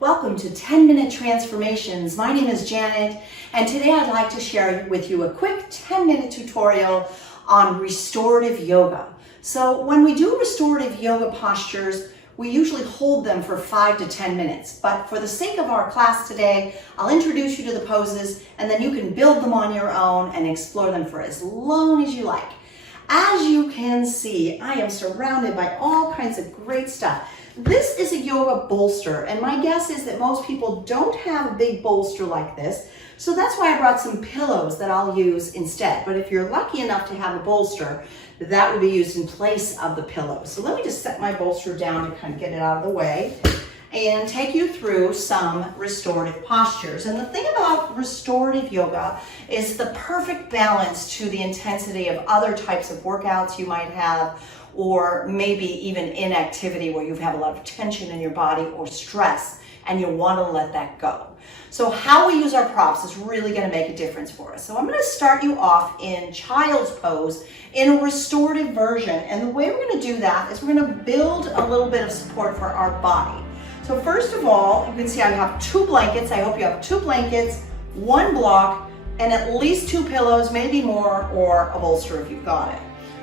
Welcome to 10-Minute Transformations. My name is Janet, and today I'd like to share with you a quick 10-minute tutorial on restorative yoga. So when we do restorative yoga postures, we usually hold them for 5 to 10 minutes. But for the sake of our class today, I'll introduce you to the poses, and then you can build them on your own and explore them for as long as you like. As you can see, I am surrounded by all kinds of great stuff. This is a yoga bolster, and my guess is that most people don't have a big bolster like this, so that's why I brought some pillows that I'll use instead. But if you're lucky enough to have a bolster, that would be used in place of the pillow. So let me just set my bolster down to kind of get it out of the way and take you through some restorative postures. And the thing about restorative yoga is the perfect balance to the intensity of other types of workouts you might have, or maybe even inactivity where you have a lot of tension in your body or stress and you want to let that go. So how we use our props is really going to make a difference for us. So I'm going to start you off in child's pose in a restorative version. And the way we're going to do that is we're going to build a little bit of support for our body. So first of all, you can see I have 2 blankets. I hope you have 2 blankets, 1 block, and at least 2 pillows, maybe more, or a bolster if you've got it.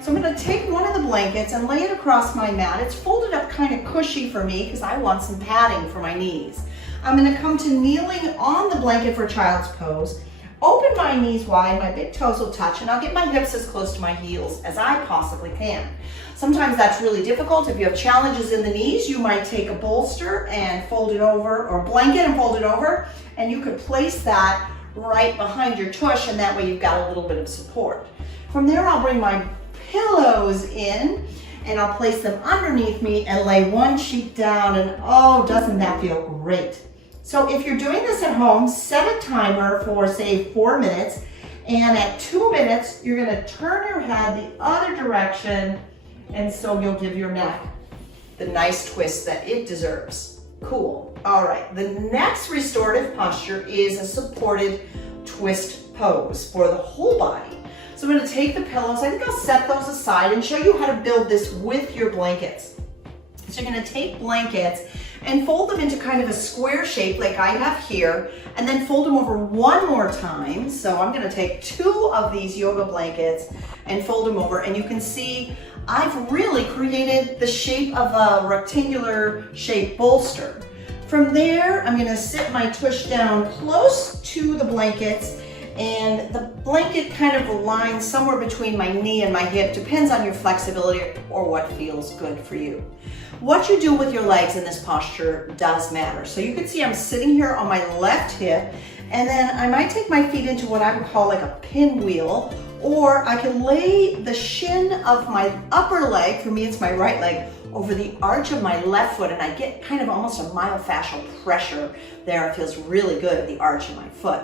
So I'm going to take one of the blankets and lay it across my mat. It's folded up kind of cushy for me because I want some padding for my knees. I'm going to come to kneeling on the blanket for child's pose. Open my knees wide, my big toes will touch, and I'll get my hips as close to my heels as I possibly can. Sometimes that's really difficult. If you have challenges in the knees, you might take a bolster and fold it over, or blanket and fold it over, and you could place that right behind your tush, and that way you've got a little bit of support. From there, I'll bring my pillows in and I'll place them underneath me and lay one cheek down, and oh, doesn't that feel great? So if you're doing this at home, set a timer for say 4 minutes, and at 2 minutes you're going to turn your head the other direction, and so you'll give your neck the nice twist that it deserves. Cool. All right, the next restorative posture is a supported twist pose for the whole body. So I'm going to take the pillows, I think I'll set those aside and show you how to build this with your blankets. So you're going to take blankets and fold them into kind of a square shape like I have here, and then fold them over one more time. So I'm going to take 2 of these yoga blankets and fold them over, and you can see I've really created the shape of a rectangular shaped bolster. From there, I'm going to sit my tush down close to the blankets, and the blanket kind of aligns somewhere between my knee and my hip, depends on your flexibility or what feels good for you. What you do with your legs in this posture does matter. So you can see I'm sitting here on my left hip, and then I might take my feet into what I would call like a pinwheel, or I can lay the shin of my upper leg, for me it's my right leg, over the arch of my left foot, and I get kind of almost a myofascial pressure there. It feels really good at the arch of my foot.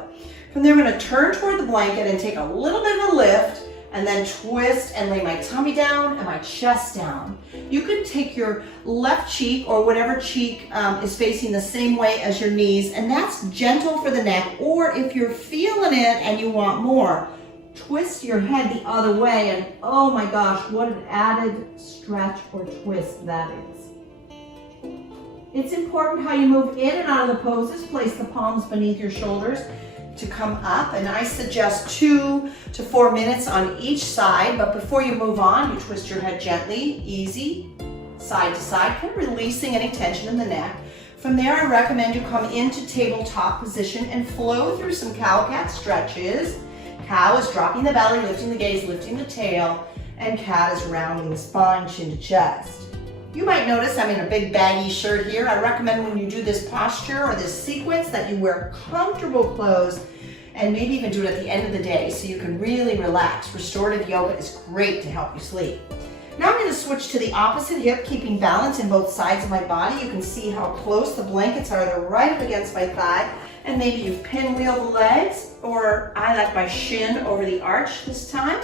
From there, I'm going to turn toward the blanket and take a little bit of a lift, and then twist and lay my tummy down and my chest down. You can take your left cheek, or whatever cheek is facing the same way as your knees, and that's gentle for the neck. Or if you're feeling it and you want more, twist your head the other way, and oh my gosh, what an added stretch or twist that is. It's important how you move in and out of the poses. Place the palms beneath your shoulders to come up, and I suggest 2 to 4 minutes on each side. But before you move on, you twist your head gently, easy, side to side, kind of releasing any tension in the neck. From there, I recommend you come into tabletop position and flow through some cow-cat stretches. Cow is dropping the belly, lifting the gaze, lifting the tail, and cat is rounding the spine, chin to chest. You might notice I'm in a big baggy shirt here. I recommend when you do this posture or this sequence that you wear comfortable clothes, and maybe even do it at the end of the day so you can really relax. Restorative yoga is great to help you sleep. Now I'm going to switch to the opposite hip, keeping balance in both sides of my body. You can see how close the blankets are. They're right up against my thigh, and maybe you've pinwheeled the legs, or I like my shin over the arch this time.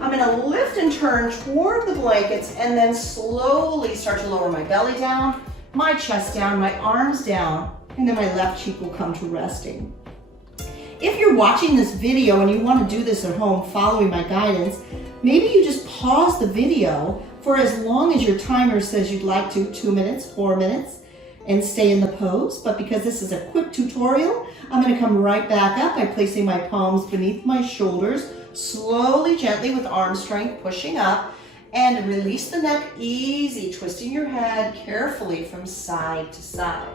I'm going to lift and turn toward the blankets, and then slowly start to lower my belly down, my chest down, my arms down, and then my left cheek will come to resting. If you're watching this video and you want to do this at home following my guidance, maybe you just pause the video for as long as your timer says you'd like to, 2 minutes, 4 minutes, and stay in the pose, but because this is a quick tutorial, I'm going to come right back up by placing my palms beneath my shoulders, slowly, gently with arm strength, pushing up, and release the neck, easy, twisting your head carefully from side to side.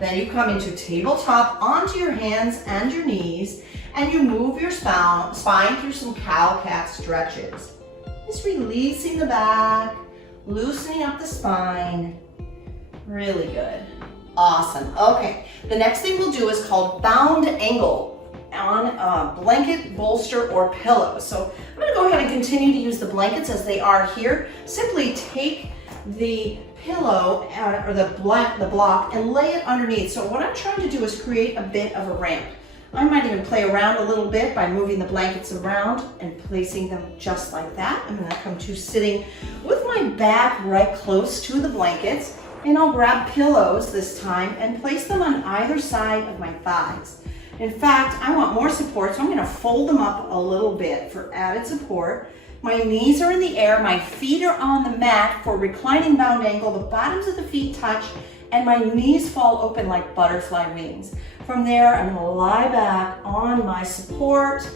Then you come into tabletop onto your hands and your knees, and you move your spine through some cow-cat stretches. Just releasing the back, loosening up the spine. Really good. Awesome. Okay, the next thing we'll do is called bound angle on a blanket, bolster, or pillow. So I'm going to go ahead and continue to use the blankets as they are here. Simply take the pillow or the block and lay it underneath. So what I'm trying to do is create a bit of a ramp. I might even play around a little bit by moving the blankets around and placing them just like that. I'm going to come to sitting with my back right close to the blankets, and I'll grab pillows this time and place them on either side of my thighs. In fact, I want more support, so I'm going to fold them up a little bit for added support. My knees are in the air, my feet are on the mat for reclining bound angle, the bottoms of the feet touch, and my knees fall open like butterfly wings. From there, I'm going to lie back on my support,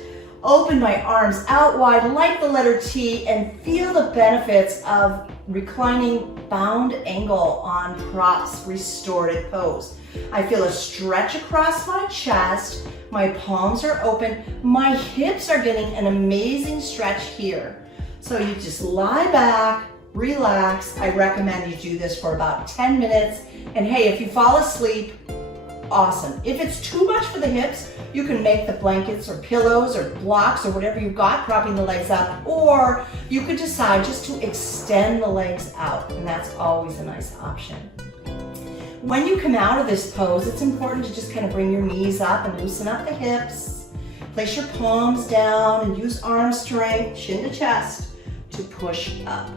open my arms out wide like the letter T, and feel the benefits of reclining bound angle on props restorative pose. I feel a stretch across my chest, my palms are open, my hips are getting an amazing stretch here. So you just lie back, relax. I recommend you do this for about 10 minutes. And hey, if you fall asleep, awesome. If it's too much for the hips, you can make the blankets or pillows or blocks or whatever you've got, propping the legs up, or you could decide just to extend the legs out, and that's always a nice option. When you come out of this pose, it's important to just kind of bring your knees up and loosen up the hips. Place your palms down and use arm strength, chin to chest, to push up.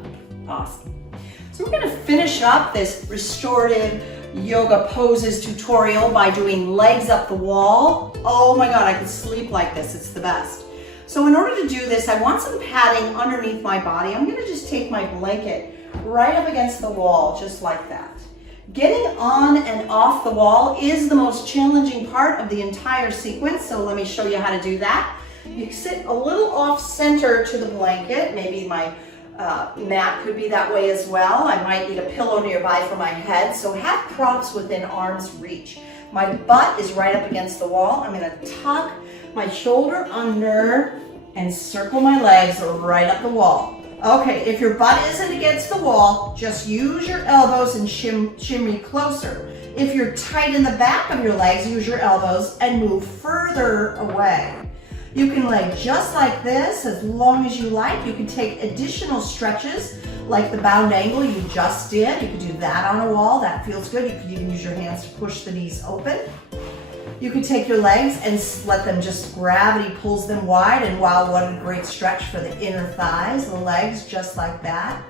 Awesome. So we're going to finish up this restorative yoga poses tutorial by doing legs up the wall. Oh my God, I could sleep like this. It's the best. So in order to do this, I want some padding underneath my body. I'm going to just take my blanket right up against the wall, just like that. Getting on and off the wall is the most challenging part of the entire sequence, so let me show you how to do that. You sit a little off center to the blanket. Maybe my mat could be that way as well. I might need a pillow nearby for my head, so have props within arm's reach. My butt is right up against the wall. I'm going to tuck my shoulder under and circle my legs right up the wall. Okay, if your butt isn't against the wall, just use your elbows and shimmy closer. If you're tight in the back of your legs, use your elbows and move further away. You can lay just like this as long as you like. You can take additional stretches like the bound angle you just did. You could do that on a wall. That feels good. You could even use your hands to push the knees open. You could take your legs and let them just, gravity pulls them wide, and wow, what a great stretch for the inner thighs, the legs, just like that.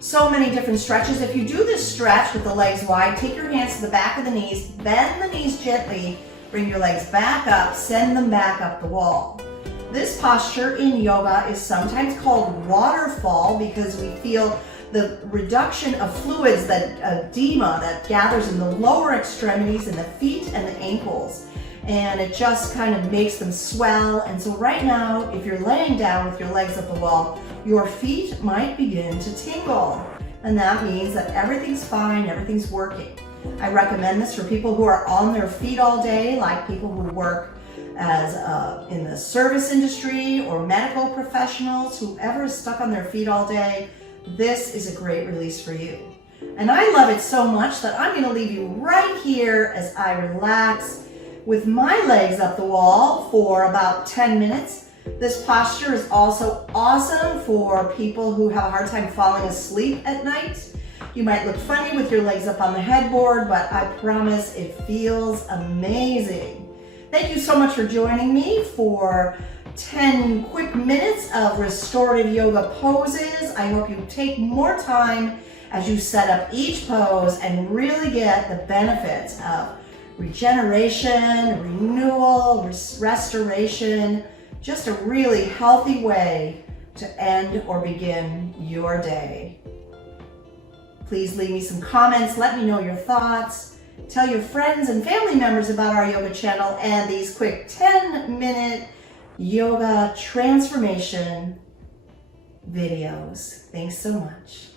So many different stretches. If you do this stretch with the legs wide, take your hands to the back of the knees, bend the knees gently, bring your legs back up, send them back up the wall. This posture in yoga is sometimes called waterfall because we feel the reduction of fluids, that edema that gathers in the lower extremities in the feet and the ankles. And it just kind of makes them swell. And so right now, if you're laying down with your legs up the wall, your feet might begin to tingle. And that means that everything's fine, everything's working. I recommend this for people who are on their feet all day, like people who work as in the service industry or medical professionals, whoever is stuck on their feet all day. This is a great release for you. And I love it so much that I'm going to leave you right here as I relax with my legs up the wall for about 10 minutes. This posture is also awesome for people who have a hard time falling asleep at night. You might look funny with your legs up on the headboard, but I promise it feels amazing. Thank you so much for joining me for 10 quick minutes of restorative yoga poses. I hope you take more time as you set up each pose and really get the benefits of regeneration, renewal, restoration, just a really healthy way to end or begin your day. Please leave me some comments. Let me know your thoughts. Tell your friends and family members about our yoga channel and these quick 10-minute yoga transformation videos. Thanks so much.